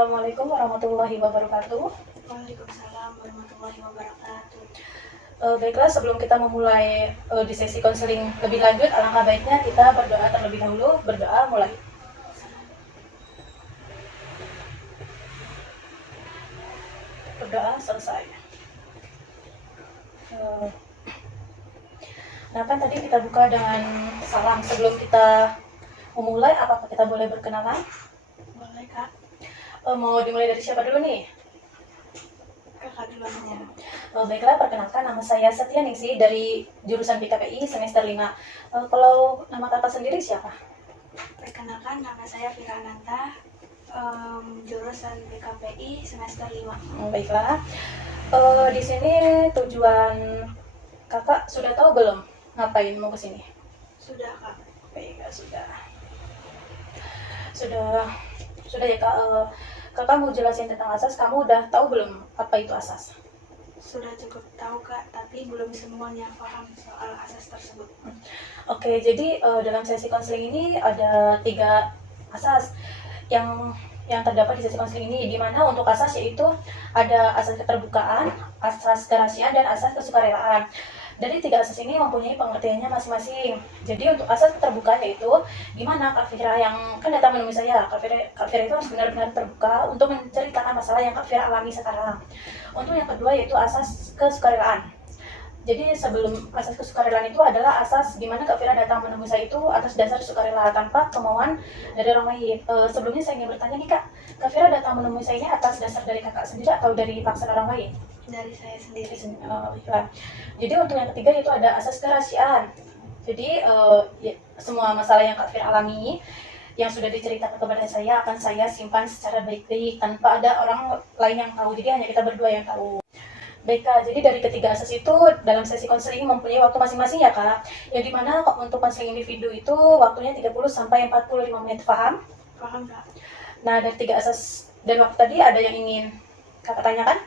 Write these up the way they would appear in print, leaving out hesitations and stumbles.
Assalamualaikum warahmatullahi wabarakatuh. Waalaikumsalam warahmatullahi wabarakatuh. Baiklah, sebelum kita memulai di sesi konseling lebih lanjut, alangkah baiknya kita berdoa terlebih dahulu. Berdoa mulai. Berdoa selesai. Nah, kan tadi kita buka dengan salam. Sebelum kita memulai, apakah kita boleh berkenalan? Boleh kak? Mau dimulai dari siapa dulu nih? Kakak duluan aja. Baiklah, perkenalkan, nama saya Setia Ningsi dari jurusan BKPI semester 5. Kalau nama kakak sendiri siapa? Perkenalkan, nama saya Fira Ananta, jurusan BKPI semester 5. Baiklah, di sini tujuan kakak sudah tahu belum ngapain mau kesini? Sudah kak. Baik, sudah ya kak. Kakak mau jelasin tentang asas, kamu udah tahu belum apa itu asas? Sudah cukup tahu kak, tapi belum semuanya paham soal asas tersebut. Oke, jadi dalam sesi konseling ini ada 3 asas yang terdapat di sesi konseling ini, di mana untuk asas yaitu ada asas keterbukaan, asas kerahasiaan, dan asas kesukarelaan. Dari 3 asas ini mempunyai pengertiannya masing-masing. Jadi untuk asas keterbukaan yaitu gimana Kak Fira yang kan datang menemui saya, Kak Fira itu harus benar-benar terbuka untuk menceritakan masalah yang Kak Fira alami sekarang. Untuk yang kedua yaitu asas kesukarelaan. Jadi sebelum asas kesukarelaan itu adalah asas di mana Kak Fira datang menemui saya itu atas dasar sukarela tanpa kemauan dari orang lain. Sebelumnya saya ingin bertanya nih Kak Fira datang menemui saya ini atas dasar dari kakak sendiri atau dari paksaan orang lain? Dari saya sendiri. Jadi untuk yang ketiga itu ada asas kerahasiaan. Jadi ya, semua masalah yang Kak Fira alami yang sudah diceritakan kepada saya akan saya simpan secara baik-baik tanpa ada orang lain yang tahu. Jadi hanya kita berdua yang tahu. Baik Kak, jadi dari ketiga asas itu dalam sesi konseling mempunyai waktu masing-masing ya Kak. Yang dimana untuk konseling individu itu waktunya 30-45 menit, paham? Paham kak? Nah dari 3 asas dan waktu tadi ada yang ingin Kakak tanyakan?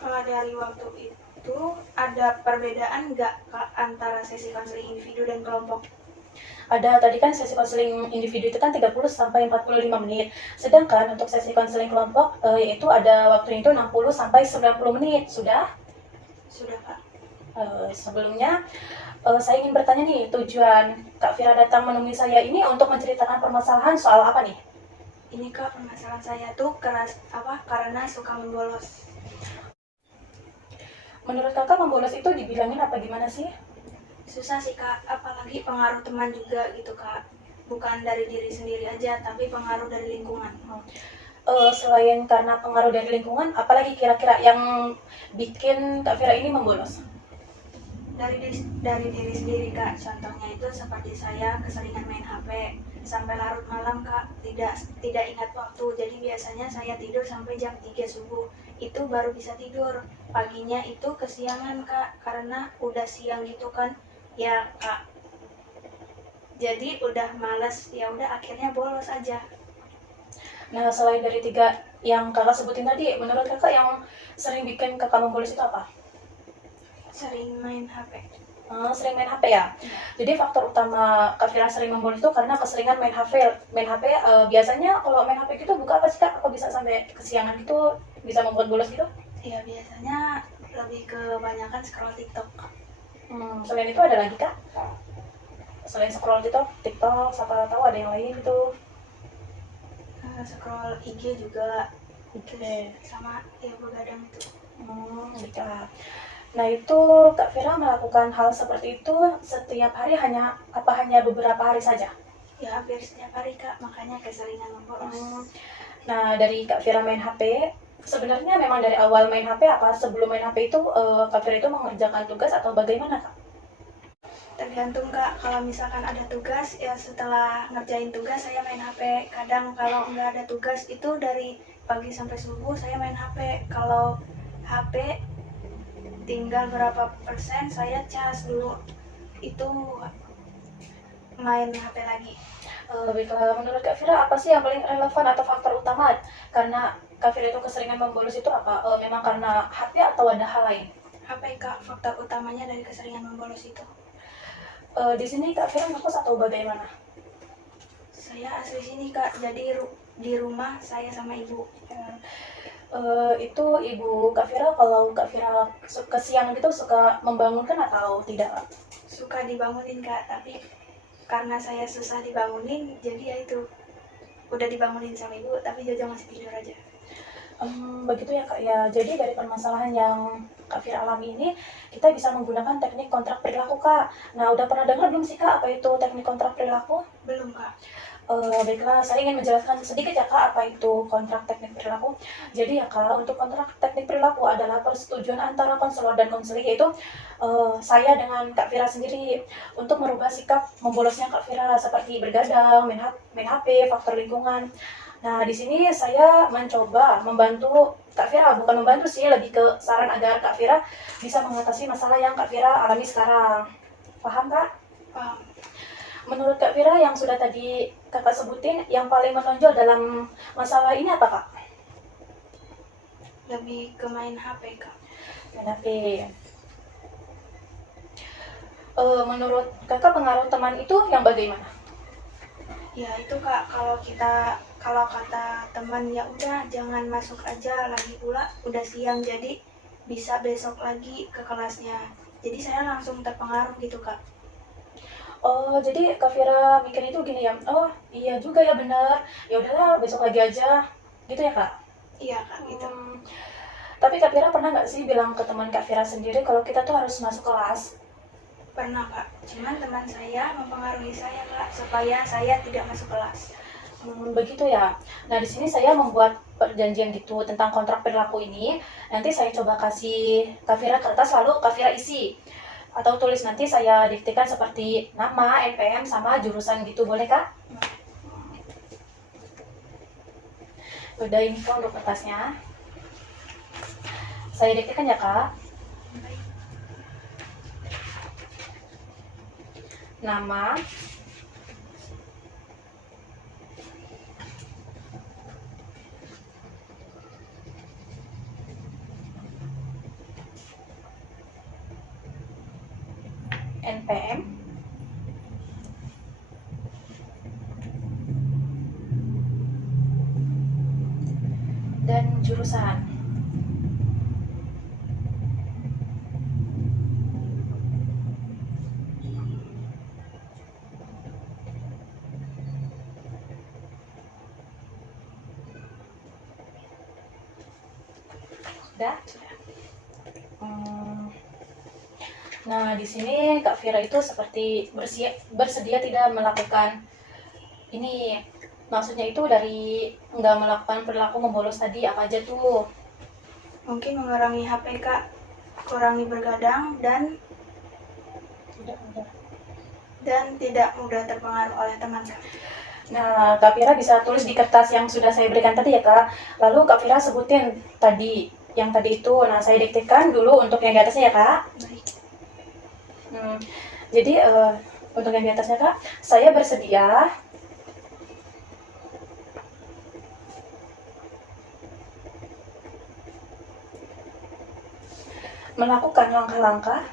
Kalau dari waktu itu ada perbedaan nggak kak antara sesi konseling individu dan kelompok? Ada, tadi kan sesi konseling individu itu kan 30-45 menit. Sedangkan untuk sesi konseling kelompok yaitu ada waktunya itu 60-90 menit. Sudah? Sudah kak. Sebelumnya saya ingin bertanya nih, tujuan Kak Fira datang menemui saya ini untuk menceritakan permasalahan soal apa nih? Ini kak, permasalahan saya tuh karena suka membolos. Menurut kakak membolos itu dibilangin apa gimana sih? Susah sih kak, apalagi pengaruh teman juga gitu kak. Bukan dari diri sendiri aja, tapi pengaruh dari lingkungan. Selain karena pengaruh dari lingkungan, apalagi kira-kira yang bikin Kak Fira ini membolos? Dari diri sendiri kak, contohnya itu seperti saya keseringan main HP sampai larut malam kak, tidak ingat waktu. Jadi biasanya saya tidur sampai jam 3 subuh, itu baru bisa tidur. Paginya itu kesiangan kak, karena udah siang gitu kan ya kak. Jadi udah males, ya udah akhirnya bolos aja. Nah selain dari 3 yang kakak sebutin tadi, menurut kakak yang sering bikin kakak membolos itu apa? Sering main HP. Sering main HP ya. Jadi faktor utama Kak Fira sering membolos itu karena keseringan main HP. Biasanya kalau main HP gitu buka apa sih Kak? Apa bisa sampai kesiangan gitu bisa membuat bolos gitu? Ya biasanya lebih kebanyakan scroll TikTok. Selain itu ada lagi Kak? Selain scroll TikTok, siapa tahu ada yang lain gitu. Scroll IG juga. Oke. Sama ya begadang itu. Baiklah. Nah itu Kak Fira melakukan hal seperti itu setiap hari hanya beberapa hari saja? Ya hampir setiap hari kak, makanya keseringan membolos. Nah dari Kak Fira main HP, sebenarnya memang dari awal main HP apa sebelum main HP itu Kak Fira itu mengerjakan tugas atau bagaimana Kak? Tergantung kak, kalau misalkan ada tugas ya setelah ngerjain tugas saya main HP. Kadang kalau nggak ada tugas itu dari pagi sampai subuh saya main HP. Kalau HP tinggal berapa persen saya cas dulu, itu main HP lagi. Baiklah, menurut Kak Fira apa sih yang paling relevan atau faktor utama karena Kak Fira itu keseringan membolos itu apa? Memang karena HP atau ada hal lain? HP kak, faktor utamanya dari keseringan membolos itu. Di sini Kak Fira ngekos atau bagaimana? Saya asli sini kak, jadi di rumah saya sama ibu. Ya. Itu Ibu Kak Vira, kalau Kak Vira kesiangan gitu suka membangunkan atau tidak? Suka dibangunin Kak, tapi karena saya susah dibangunin, jadi ya itu udah dibangunin sama ibu, tapi Jojo masih tidur aja. Begitu ya Kak ya. Jadi dari permasalahan yang Kak Vira alami ini, kita bisa menggunakan teknik kontrak perilaku Kak. Nah, udah pernah dengar belum sih Kak apa itu teknik kontrak perilaku? Belum Kak. Baiklah, saya ingin menjelaskan sedikit ya Kak apa itu kontrak teknik perilaku. Jadi ya Kak, untuk kontrak teknik perilaku adalah persetujuan antara konselor dan konseli, yaitu saya dengan Kak Vira sendiri untuk merubah sikap membolosnya Kak Vira seperti bergadang, main HP, faktor lingkungan. Nah, di sini saya mencoba membantu Kak Vira, bukan membantu sih, lebih ke saran agar Kak Vira bisa mengatasi masalah yang Kak Vira alami sekarang. Paham Kak? Paham. Menurut Kak Vira yang sudah tadi Kakak sebutin, yang paling menonjol dalam masalah ini apa Kak? Lebih ke main HP Kak. Main HP. Menurut Kakak pengaruh teman itu yang bagaimana? Ya itu Kak, kalau kata teman ya udah jangan masuk aja, lagi pula udah siang jadi bisa besok lagi ke kelasnya. Jadi saya langsung terpengaruh gitu Kak. Oh, jadi Kak Vira mikir itu gini ya, oh iya juga ya benar, ya udahlah besok lagi aja, gitu ya Kak? Iya Kak gitu. Tapi Kak Vira pernah nggak sih bilang ke teman Kak Vira sendiri kalau kita tuh harus masuk kelas? Pernah Kak, cuman teman saya mempengaruhi saya Kak supaya saya tidak masuk kelas. Begitu ya. Nah, di sini saya membuat perjanjian gitu tentang kontrak perilaku ini. Nanti saya coba kasih Kak Vira kertas, lalu Kak Vira isi. Atau tulis nanti saya diktikan seperti nama, NPM, sama jurusan gitu. Boleh Kak? Udah ini Kak untuk kertasnya. Saya diktikan ya Kak. Nama, NPM, dan jurusan. Sudah? Nah, di sini Kak Vira itu seperti bersedia tidak melakukan ini. Maksudnya itu dari nggak melakukan perilaku membolos tadi apa aja tuh? Mungkin mengurangi HP Kak, kurangi bergadang dan tidak mudah terpengaruh oleh teman Kak. Nah, Kak Vira bisa tulis di kertas yang sudah saya berikan tadi ya Kak. Lalu Kak Vira sebutin tadi, yang tadi itu. Nah, saya diktikan dulu untuk yang di atasnya ya Kak. Baik. Jadi untuk yang di atasnya Kak, saya bersedia melakukan langkah-langkah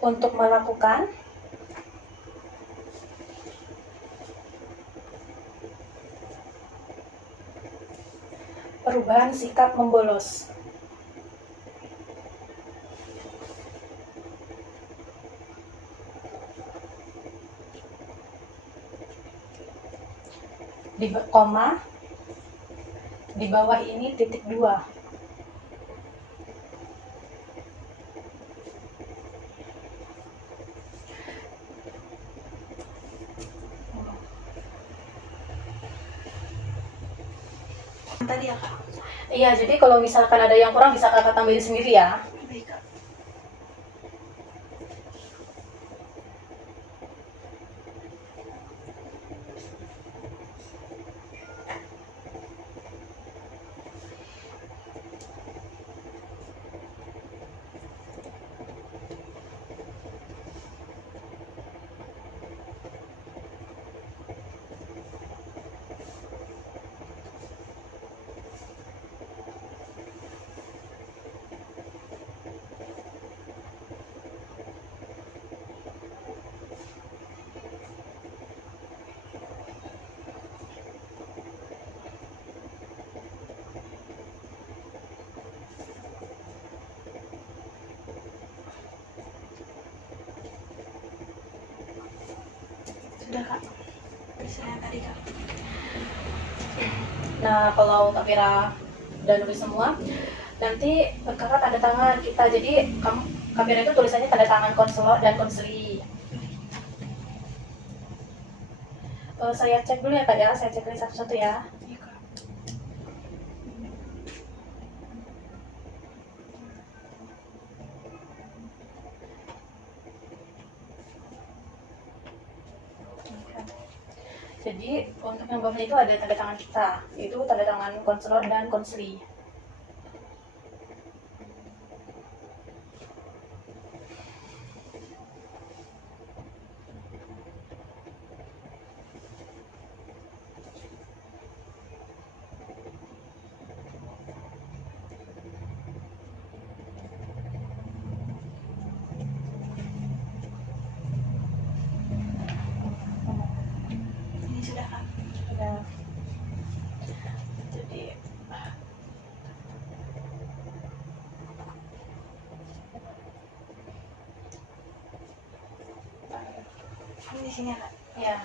untuk melakukan perubahan sikap membolos. Di koma, di bawah ini titik 2. Tadi ya Kak. Iya, jadi kalau misalkan ada yang kurang bisa Kakak tambahin sendiri ya. Baik Kak. Sudah kak. Bisa yang tadi kak. Nah, kalau Kak Fira udah nulis semua, nanti kakak tanda tangan kita. Jadi Kak Fira itu tulisannya tanda tangan konselor dan konseli. Saya cek dulu ya Kak ya, saya cek satu-satu ya. Iya kak. Jadi untuk yang bawahnya itu ada tanda tangan kita, itu tanda tangan konselor dan konseli. Ini sudah kak. Ada. Jadi Ini di sini ya kak. ya.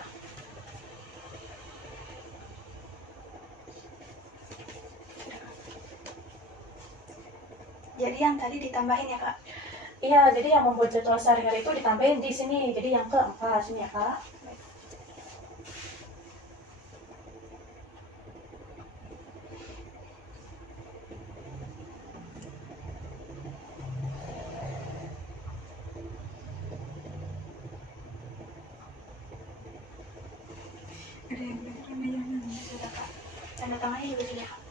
Jadi yang tadi ditambahin ya kak. Iya, jadi yang membuat jadwal sehari-hari itu ditambahin di sini. Jadi yang keempat sini ya Kak. Sudah kak. Tanda tangannya juga sudah kak.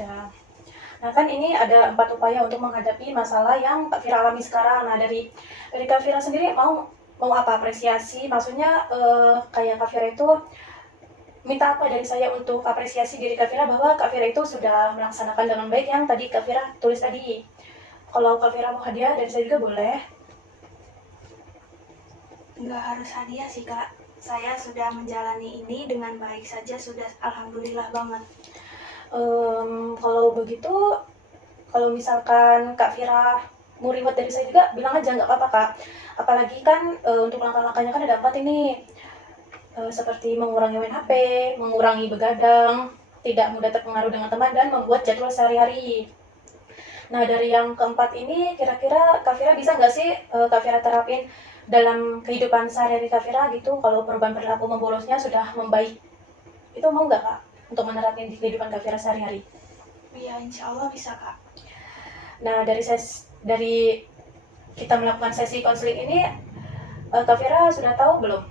Ya. Nah kan ini ada 4 upaya untuk menghadapi masalah yang Kak Fira alami sekarang. Nah dari Kak Fira sendiri mau apa apresiasi? Maksudnya kayak Kak Fira itu minta apa dari saya untuk apresiasi diri Kak Fira bahwa Kak Fira itu sudah melaksanakan dengan baik yang tadi Kak Fira tulis tadi. Kalau Kak Fira mau hadiah dari saya juga boleh. Nggak harus hadiah sih kak. Saya sudah menjalani ini dengan baik saja, sudah alhamdulillah banget. Kalau begitu, kalau misalkan Kak Fira mau reward dari saya juga, bilang aja nggak apa-apa Kak. Apalagi kan untuk langkah-langkahnya kan ada 4 ini. Seperti mengurangi main HP, mengurangi begadang, tidak mudah terpengaruh dengan teman, dan membuat jadwal sehari-hari. Nah dari yang keempat ini, kira-kira Kak Fira bisa nggak sih Kak Fira terapin dalam kehidupan sehari-hari Kak Fira gitu, kalau perubahan perilaku membolosnya sudah membaik? Itu mau nggak Kak untuk menerapin di kehidupan Kak Fira sehari-hari? Ya insya Allah bisa kak. Nah dari kita melakukan sesi konseling ini, Kak Fira sudah tahu belum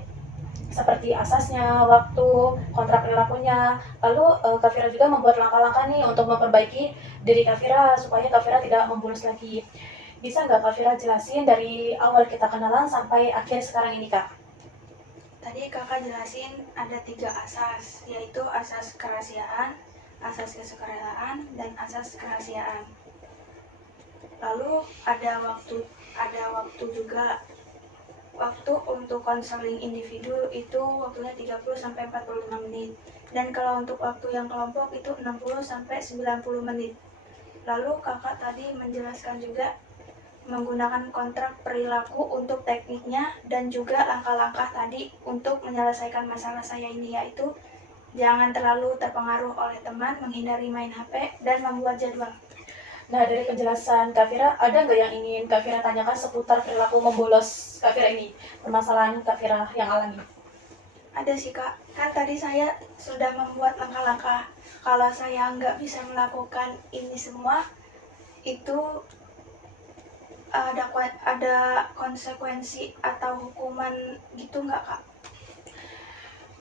seperti asasnya, waktu, kontrak perilakunya. Lalu Kak Fira juga membuat langkah-langkah nih untuk memperbaiki diri Kak Fira supaya Kak Fira tidak membolos lagi. Bisa nggak Kak Fira jelasin dari awal kita kenalan sampai akhir sekarang ini Kak? Tadi kakak jelasin ada 3 asas, yaitu asas kerahasiaan, asas kesukarelaan, dan asas kerahasiaan. Lalu ada waktu juga. Waktu untuk konseling individu itu waktunya 30-45 menit. Dan kalau untuk waktu yang kelompok itu 60-90 menit. Lalu kakak tadi menjelaskan juga menggunakan kontrak perilaku untuk tekniknya dan juga langkah-langkah tadi untuk menyelesaikan masalah saya ini, yaitu jangan terlalu terpengaruh oleh teman, menghindari main HP, dan membuat jadwal. Nah dari penjelasan Kak Fira, ada nggak yang ingin Kak Fira tanyakan seputar perilaku membolos Kak Fira ini? Permasalahan Kak Fira yang alami. Ada sih kak, kan tadi saya sudah membuat langkah-langkah. Kalau saya nggak bisa melakukan ini semua, itu ada konsekuensi atau hukuman gitu nggak kak?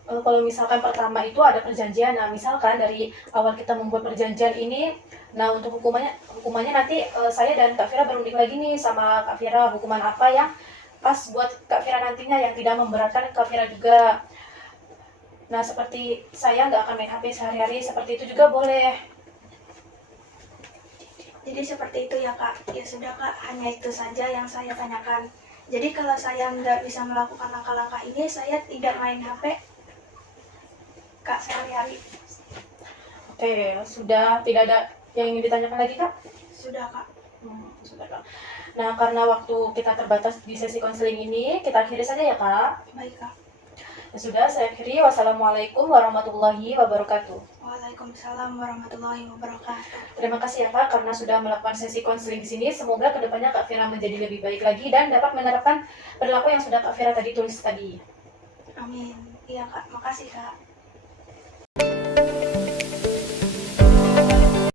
Kalau misalkan pertama itu ada perjanjian, nah misalkan dari awal kita membuat perjanjian ini, nah untuk hukumannya nanti saya dan Kak Fira berunding lagi nih sama Kak Fira, hukuman apa yang pas buat Kak Fira nantinya yang tidak memberatkan Kak Fira juga. Nah seperti saya nggak akan main HP sehari-hari, seperti itu juga boleh. Jadi seperti itu ya kak. Ya sudah kak, hanya itu saja yang saya tanyakan. Jadi kalau saya nggak bisa melakukan langkah-langkah ini, saya tidak main HP kak sehari-hari. Oke, sudah tidak ada yang ingin ditanyakan lagi Kak? Sudah kak. Sudah Kak. Nah karena waktu kita terbatas di sesi konseling ini, kita akhiri saja ya Kak. Baik kak. Ya sudah, saya akhiri. Wassalamualaikum warahmatullahi wabarakatuh. Waalaikumsalam warahmatullahi wabarakatuh. Terima kasih ya Kak karena sudah melakukan sesi konseling di sini. Semoga kedepannya Kak Fira menjadi lebih baik lagi dan dapat menerapkan perilaku yang sudah Kak Fira tadi tulis tadi. Amin. Iya kak, makasih kak.